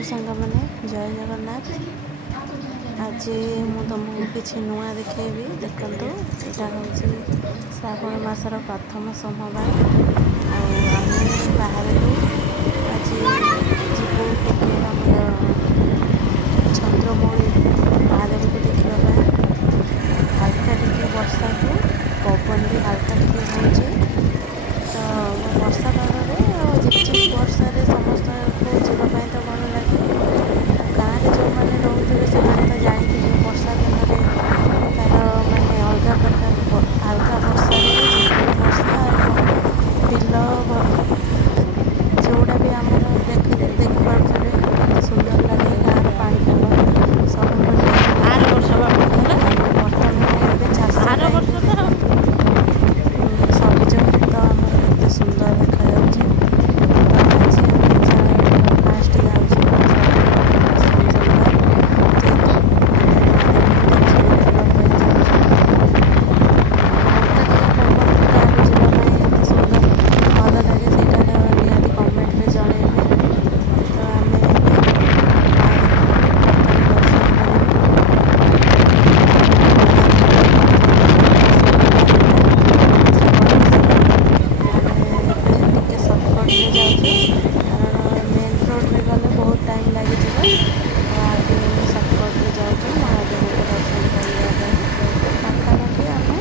Hello सांग मैंने जय जगन्नाथ। आज मु तुमको किसी नुआ देखी देखु यहाँ हूँ श्रावण मासर प्रथम सोमवार। आम बाहर आज जीवु टे चंद्रमौली महादेव को देखा हाल्का टे वर्षा को पवन भी हाल्का टे हो तो वर्षा पागे झिपझिप वर्षा समस्त को जीवाई तो भल लगे। गाँव में जो मैंने रोथे से तो जानते वर्षा दिन में तार मानने अलग प्रकार हाल्का वर्षा वर्षा बिल जोड़ा भी आम देखिपे सुंदर लगे। गाँव पाणीपाग सब सबुज खेत आम सुंदर देखा फास्ट भल लगे से निहती कमेंट में जनइबे। तो आम मेन रोड में गले बहुत टाइम लगे आगे सर्टकट्रे जाऊँ महादेव को दर्शन करने पाखापाखि आम हो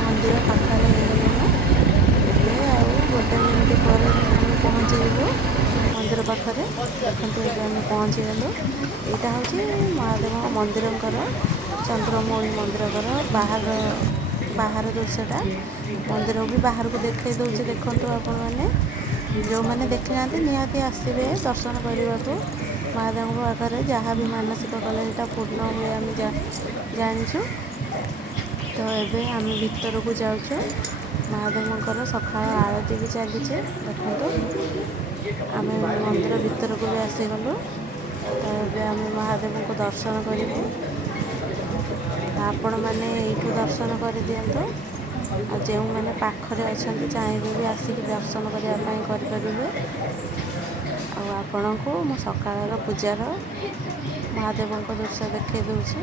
मंदिर पाखे गोटे मिनिट पर पहुँचलु मंदिर पाखे। देखते आम पहुँची गलु। यहाँ हूँ महादेव मंदिर चंद्रमौली मंदिर बाहर दृश्यटा मंदिर भी बाहर को देखा दूसरे देखु आपण मैंने जो मैंने देखी ना निहाती आसवे दर्शन करने को महादेव पाखे जहाँ भी मानसिक कले यहाँ पूर्ण हुए आम जाचु। तो ये आम भीतर को जाऊँ महादेव सका आरती भी चली देखो आम मंदिर भीतर को भी आसीगलु। तो ये आम महादेव को दर्शन करूँ आपण मैंने यू दर्शन कर दिंतु जो मैंने पाखरे अच्छा चाहिए भी आसिक दर्शन करने आपण को मो सकाळ पूजार महादेव दृश्य देखी दूसरी।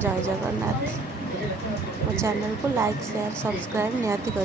जय जगन्नाथ। मो चैनल को लाइक शेयर सब्सक्राइब निहाती कर।